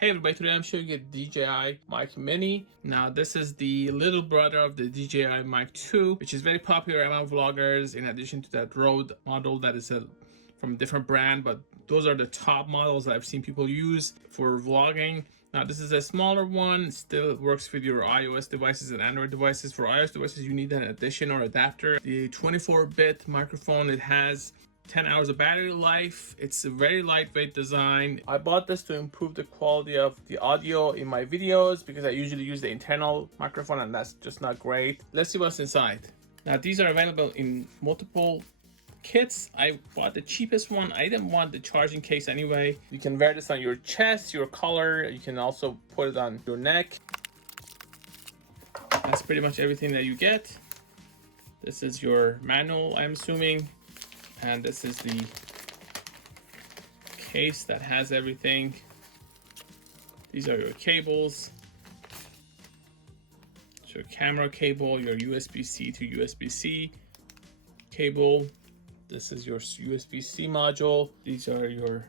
Hey everybody, today I'm showing you the DJI Mic Mini. Now this is the little brother of the DJI Mic 2, which is very popular among vloggers, in addition to that Rode model that is from a different brand, but those are the top models that I've seen people use for vlogging. Now this is a smaller one, still works with your iOS devices and Android devices. For iOS devices you need an addition or adapter. The 24-bit microphone, it has 10 hours of battery life. It's a very lightweight design. I bought this to improve the quality of the audio in my videos because I usually use the internal microphone and that's just not great. Let's see what's inside. Now these are available in multiple kits. I bought the cheapest one. I didn't want the charging case anyway. You can wear this on your chest, your collar. You can also put it on your neck. That's pretty much everything that you get. This is your manual, I'm assuming. And this is the case that has everything. These are your cables. It's your camera cable, your USB-C to USB-C cable. This is your USB-C module. These are your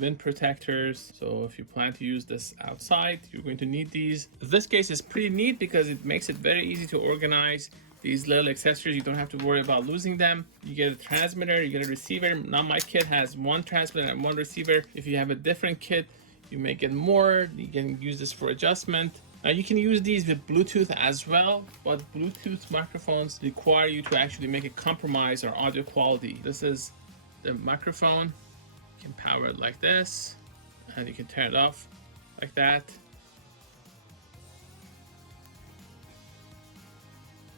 wind protectors. So if you plan to use this outside, you're going to need these. This case is pretty neat because it makes it very easy to organize these little accessories. You don't have to worry about losing them. You get a transmitter, you get a receiver. Now my kit has one transmitter and one receiver. If you have a different kit, you may get more. You can use this for adjustment. Now you can use these with Bluetooth as well, but Bluetooth microphones require you to actually make a compromise or audio quality. This is the microphone. You can power it like this, and you can turn it off like that.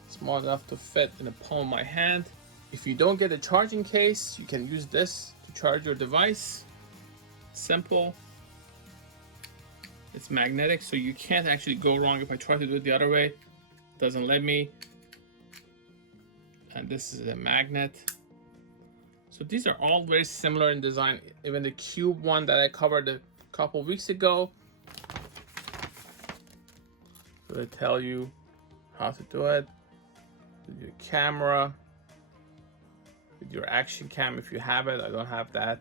Small enough to fit in the palm of my hand. If you don't get a charging case, you can use this to charge your device. Simple. It's magnetic, so you can't actually go wrong. If I try to do it the other way, it doesn't let me. And this is a magnet. So these are all very similar in design. Even the cube one that I covered a couple weeks ago. So I tell you how to do it. With your camera, with your action cam if you have it. I don't have that.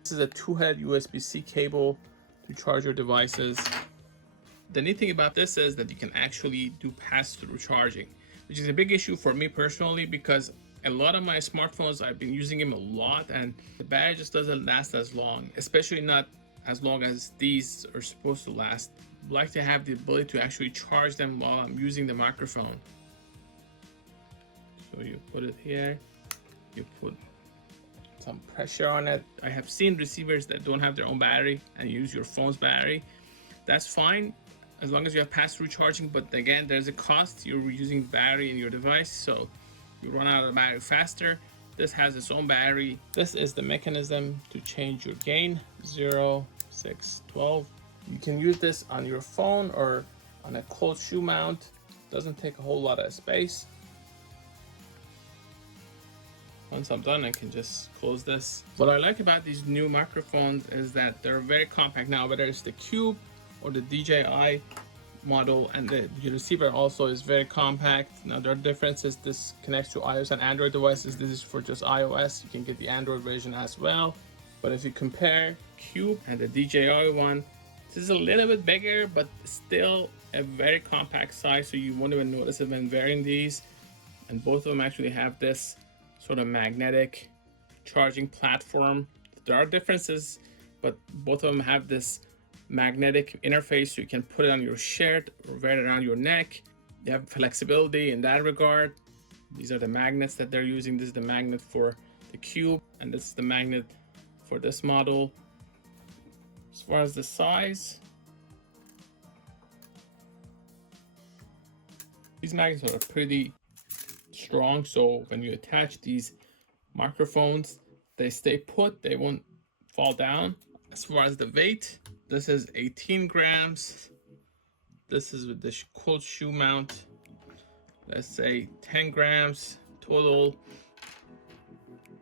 This is a two-head USB-C cable to charge your devices. The neat thing about this is that you can actually do pass-through charging, which is a big issue for me personally because a lot of my smartphones, I've been using them a lot and the battery just doesn't last as long, especially not as long as these are supposed to last. I like to have the ability to actually charge them while I'm using the microphone. So you put it here, you put some pressure on it. I have seen receivers that don't have their own battery and use your phone's battery. That's fine as long as you have pass-through charging, but again, there's a cost. You're using battery in your device, so you run out of battery faster. This has its own battery. This is the mechanism to change your gain, 0, 6, 12. You can use this on your phone or on a cold shoe mount. Doesn't take a whole lot of space. Once I'm done, I can just close this. What I like about these new microphones is that they're very compact now, whether it's the Cube or the DJI model, and the receiver also is very compact. Now there are differences. This connects to iOS and Android devices. This is for just iOS. You can get the Android version as well. But if you compare Cube and the DJI one, this is a little bit bigger, but still a very compact size, so you won't even notice it when wearing these. And both of them actually have this sort of magnetic charging platform. There are differences, but both of them have this magnetic interface, so you can put it on your shirt or wear it around your neck. You have flexibility in that regard. These are the magnets that they're using. This is the magnet for the Cube, and this is the magnet for this model. As far as the size, these magnets are pretty strong, so when you attach these microphones, they stay put, they won't fall down. As far as the weight, this is 18 grams. This is with the cold shoe mount, let's say 10 grams total.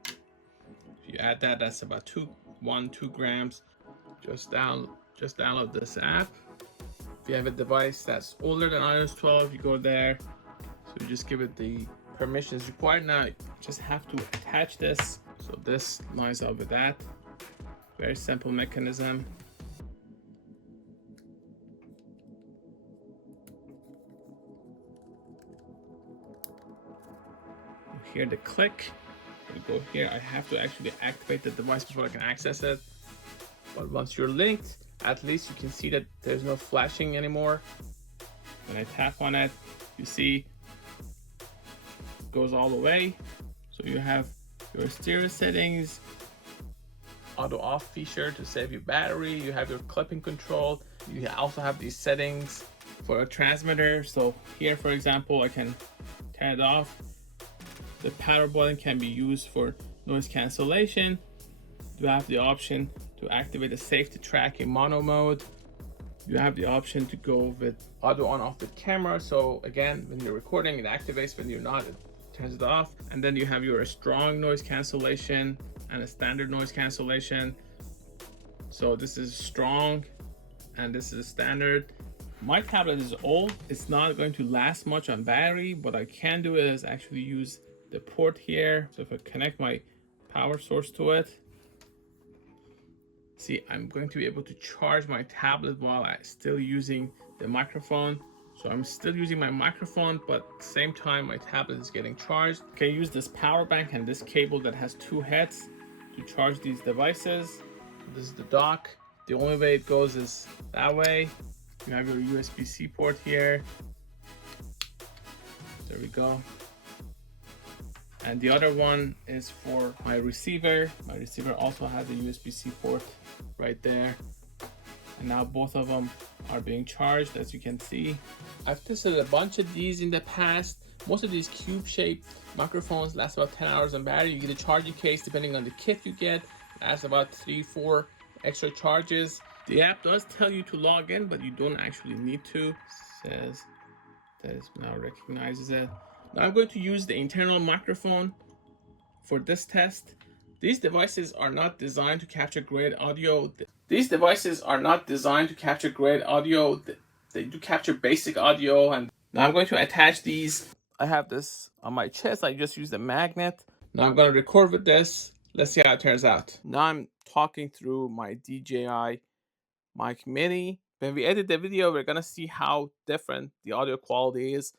If you add that, that's about 2 grams. Just download this app. If you have a device that's older than iOS 12, you go there. So you just give it the permissions required. Now you just have to attach this, so this lines up with that. Very simple mechanism. hear the click. We go here. I have to actually activate the device before I can access it. But once you're linked, at least you can see that there's no flashing anymore. When I tap on it, you see it goes all the way. So you have your stereo settings, auto off feature to save your battery. You have your clipping control. You also have these settings for a transmitter. So here, for example, I can turn it off. The power button can be used for noise cancellation. You have the option to activate the safety track in mono mode. You have the option to go with auto on off the camera. So again, when you're recording, it activates. When you're not, it turns it off. And then you have your strong noise cancellation and a standard noise cancellation. So this is strong and this is standard. My tablet is old. It's not going to last much on battery. What I can do is actually use the port here. So if I connect my power source to it, see, I'm going to be able to charge my tablet while I'm still using the microphone. So I'm still using my microphone, but at the same time, my tablet is getting charged. I can use this power bank and this cable that has two heads to charge these devices. This is the dock. The only way it goes is that way. You have your USB-C port here. There we go. And the other one is for my receiver. My receiver also has a USB-C port right there. And now both of them are being charged, as you can see. I've tested a bunch of these in the past. Most of these cube-shaped microphones last about 10 hours on battery. You get a charging case depending on the kit you get. It adds about 3-4 extra charges. The app does tell you to log in, but you don't actually need to. It says this now recognizes it. Now I'm going to use the internal microphone for this test. These devices are not designed to capture great audio. These devices are not designed to capture great audio. They do capture basic audio. And now I'm going to attach these. I have this on my chest. I just use the magnet. Now I'm going to record with this. Let's see how it turns out. Now I'm talking through my DJI Mic Mini. When we edit the video, we're going to see how different the audio quality is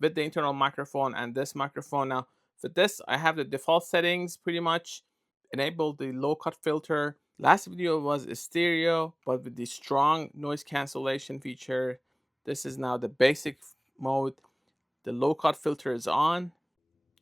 with the internal microphone and this microphone. Now for this, I have the default settings pretty much. Enable the low cut filter. Last video was a stereo, but with the strong noise cancellation feature. This is now the basic mode. The low cut filter is on.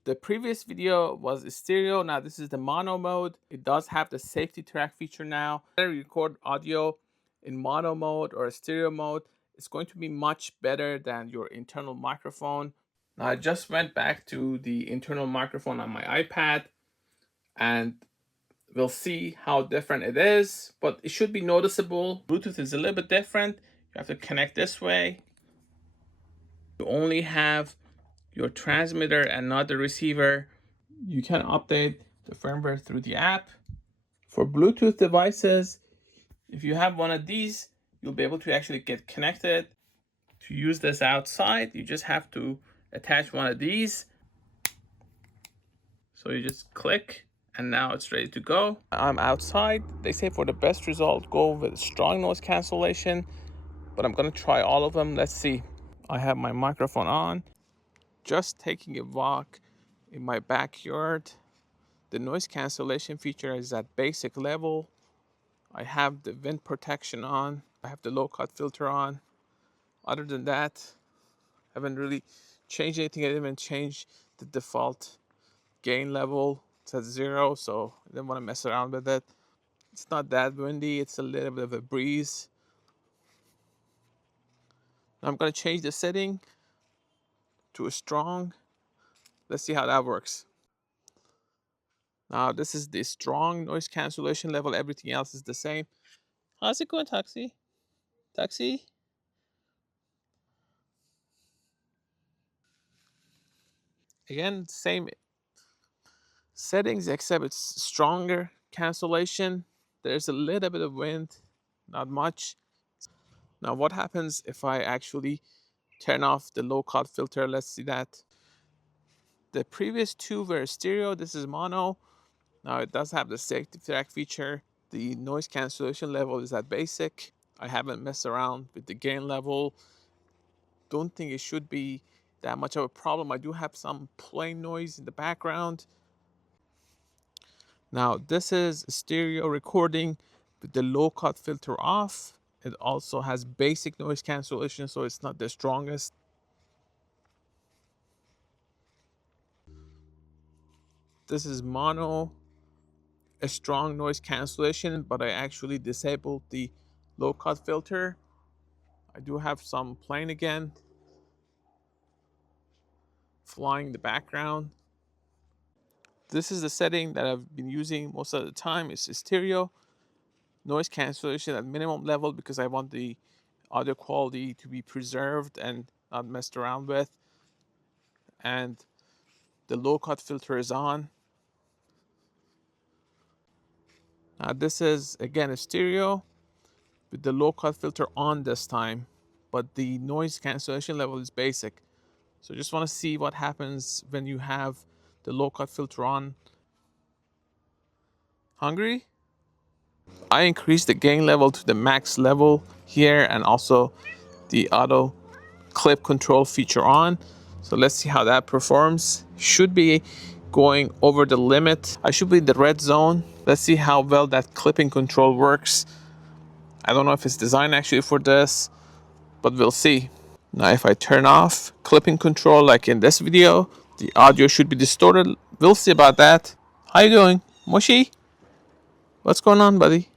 The previous video was a stereo. Now this is the mono mode. It does have the safety track feature now. When I record audio in mono mode or a stereo mode, it's going to be much better than your internal microphone. Now I just went back to the internal microphone on my iPad and we'll see how different it is, but it should be noticeable. Bluetooth is a little bit different. You have to connect this way. You only have your transmitter and not the receiver. You can update the firmware through the app. For Bluetooth devices, if you have one of these, you'll be able to actually get connected. To use this outside, you just have to attach one of these. So you just click and now it's ready to go. I'm outside. They say for the best result, go with strong noise cancellation, but I'm gonna try all of them. Let's see. I have my microphone on. Just taking a walk in my backyard. The noise cancellation feature is at basic level. I have the wind protection on. I have the low cut filter on. Other than that, I haven't really changed anything. I didn't even change the default gain level. It's at 0, so I didn't want to mess around with it. It's not that windy. It's a little bit of a breeze. Now I'm going to change the setting to a strong. Let's see how that works. Now this is the strong noise cancellation level. Everything else is the same. How's it going, Taxi? Taxi? Again, same settings, except it's stronger cancellation. There's a little bit of wind, not much. Now what happens if I actually turn off the low cut filter? Let's see that. The previous two were stereo. This is mono. Now it does have the safety track feature. The noise cancellation level is at basic. I haven't messed around with the gain level. Don't think it should be that much of a problem. I do have some plane noise in the background. Now this is stereo recording with the low cut filter off. It also has basic noise cancellation, so it's not the strongest. This is mono, a strong noise cancellation, but I actually disabled the low cut filter. I do have some plane again flying in the background. This is the setting that I've been using most of the time. It's stereo noise cancellation at minimum level because I want the audio quality to be preserved and not messed around with. And the low cut filter is on. Now this is again a stereo with the low cut filter on this time, but the noise cancellation level is basic. So just want to see what happens when you have the low cut filter on. Hungry? I increased the gain level to the max level here and also the auto clip control feature on. So let's see how that performs. Should be going over the limit. I should be in the red zone. Let's see how well that clipping control works. I don't know if it's designed actually for this, but we'll see. Now if I turn off clipping control like in this video, the audio should be distorted. We'll see about that. How you doing? Moshi? What's going on, buddy?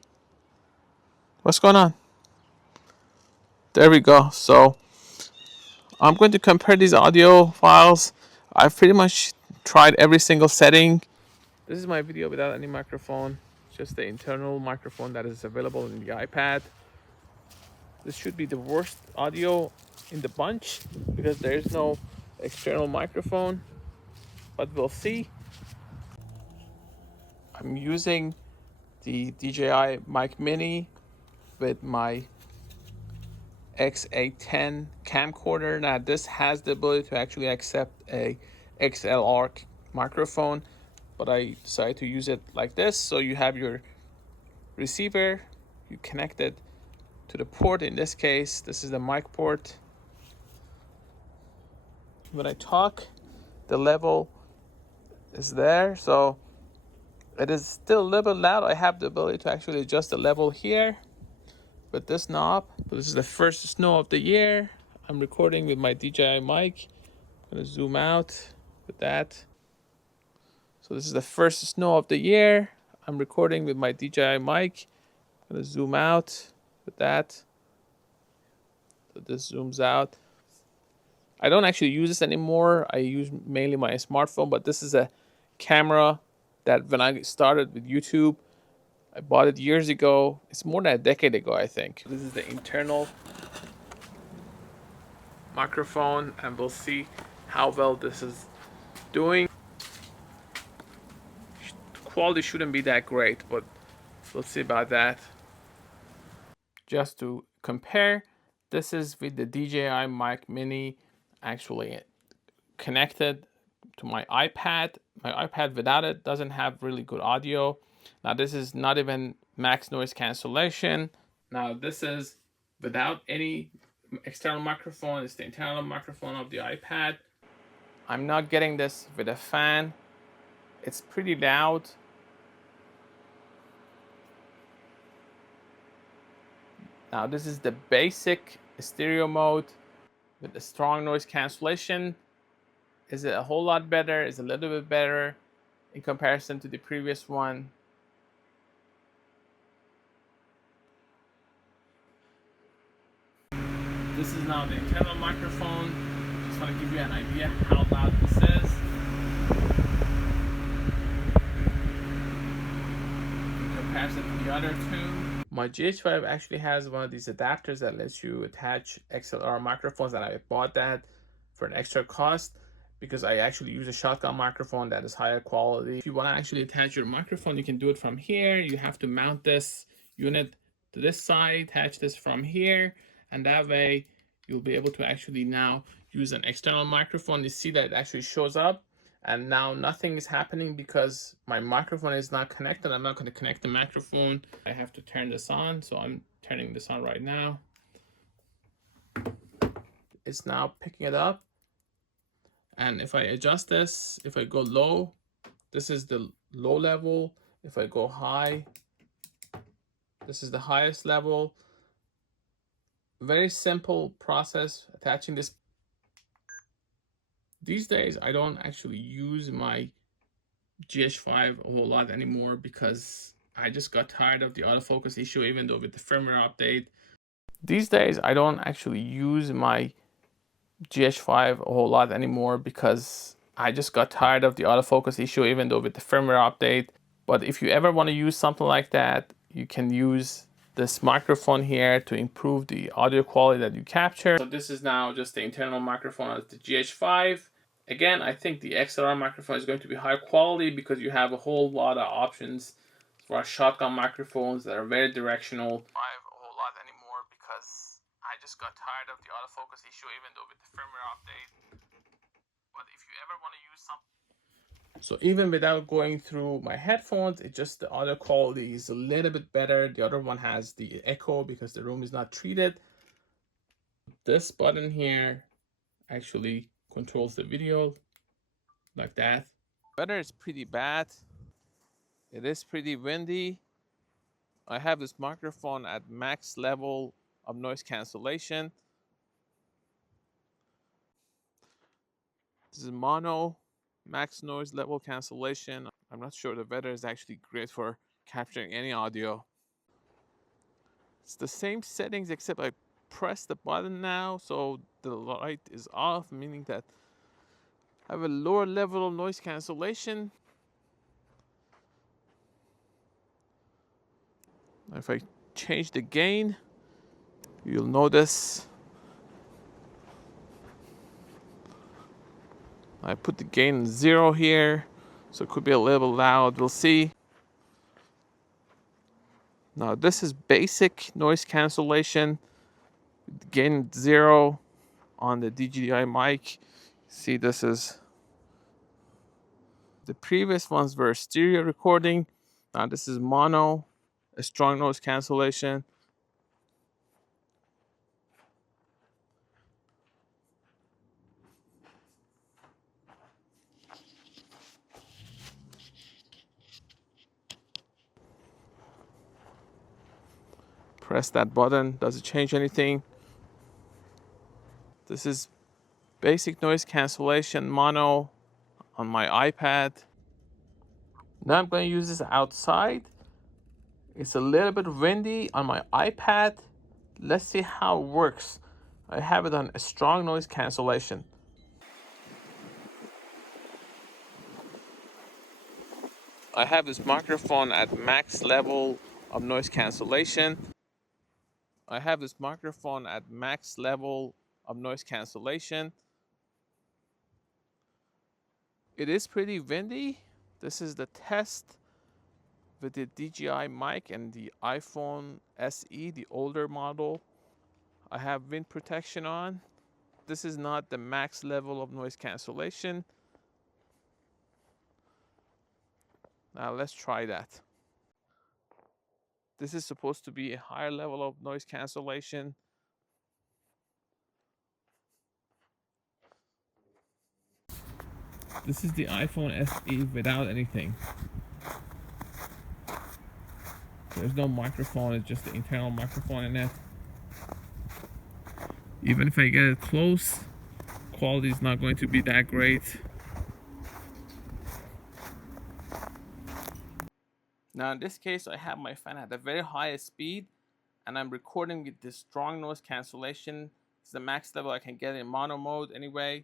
What's going on? There we go. So I'm going to compare these audio files. I've pretty much tried every single setting. This is my video without any microphone, just the internal microphone that is available in the iPad. This should be the worst audio in the bunch because there is no external microphone, but we'll see. I'm using the DJI Mic Mini with my XA10 Camcorder. Now this has the ability to actually accept a XLR microphone, but I decided to use it like this. So you have your receiver, you connect it to the port. In this case, this is the mic port. When I talk, the level is there, so it is still a little bit loud. I have the ability to actually adjust the level here with this knob. This is the first snow of the year. I'm recording with my DJI mic. I'm gonna zoom out with that. So this is the first snow of the year. I'm recording with my DJI mic. I'm gonna zoom out with that. So this zooms out. I don't actually use this anymore. I use mainly my smartphone, but this is a camera that when I started with YouTube, I bought it years ago. It's more than a decade ago, I think. This is the internal microphone, and we'll see how well this is doing. Quality shouldn't be that great, but we'll see about that. Just to compare, this is with the DJI Mic Mini actually connected to my iPad. My iPad without it doesn't have really good audio. Now this is not even max noise cancellation. Now this is without any external microphone. It's the internal microphone of the iPad. I'm not getting this with a fan. It's pretty loud. Now this is the basic stereo mode with the strong noise cancellation. Is it a whole lot better? Is it a little bit better in comparison to the previous one? This is now the internal microphone. Just want to give you an idea how loud this is. In comparison to the other two. My GH5 actually has one of these adapters that lets you attach XLR microphones, and I bought that for an extra cost because I actually use a shotgun microphone that is higher quality. If you want to actually attach your microphone, you can do it from here. You have to mount this unit to this side, attach this from here, and that way you'll be able to actually now use an external microphone. You see that it actually shows up, and now nothing is happening because my microphone is not connected. I'm not going to connect the microphone. I have to turn this on, so I'm turning this on right now. It's now picking it up. And if I adjust this, if I go low, this is the low level. If I go high, this is the highest level. Very simple process attaching this. These days, I don't actually use my GH5 a whole lot anymore because I just got tired of the autofocus issue, even though with the firmware update. These days, I don't actually use my GH5 a whole lot anymore because I just got tired of the autofocus issue, even though with the firmware update. But if you ever want to use something like that, you can use this microphone here to improve the audio quality that you capture. So this is now just the internal microphone of the GH5. Again, I think the XLR microphone is going to be high quality because you have a whole lot of options for shotgun microphones that are very directional. A whole lot anymore because I just got tired of the autofocus issue, even though with the firmware update. But if you ever want to use something, so even without going through my headphones, it just the audio quality is a little bit better. The other one has the echo because the room is not treated. This button here actually controls the video like that. Weather is pretty bad. It is pretty windy. I have this microphone at max level of noise cancellation. This is mono, max noise level cancellation. I'm not sure the weather is actually great for capturing any audio. It's the same settings except I press the button now, so the light is off, meaning that I have a lower level of noise cancellation. If I change the gain, you'll notice I put the gain 0 here, so it could be a little loud. We'll see. Now this is basic noise cancellation. Gain 0 on the DJI mic. See, this is the previous ones were stereo recording. Now this is mono, a strong noise cancellation. Press that button. Does it change anything? This is basic noise cancellation mono on my iPad. Now I'm going to use this outside. It's a little bit windy on my iPad. Let's see how it works. I have it on a strong noise cancellation. I have this microphone at max level of noise cancellation. I have this microphone at max level of noise cancellation. It is pretty windy. This is the test with the DJI mic and the iPhone SE, the older model. I have wind protection on. This is not the max level of noise cancellation. Now let's try that. This is supposed to be a higher level of noise cancellation. This is the iPhone SE without anything. There's no microphone, it's just the internal microphone in it. Even if I get it close, quality is not going to be that great. Now in this case, I have my fan at a very high speed and I'm recording with this strong noise cancellation. It's the max level I can get in mono mode anyway.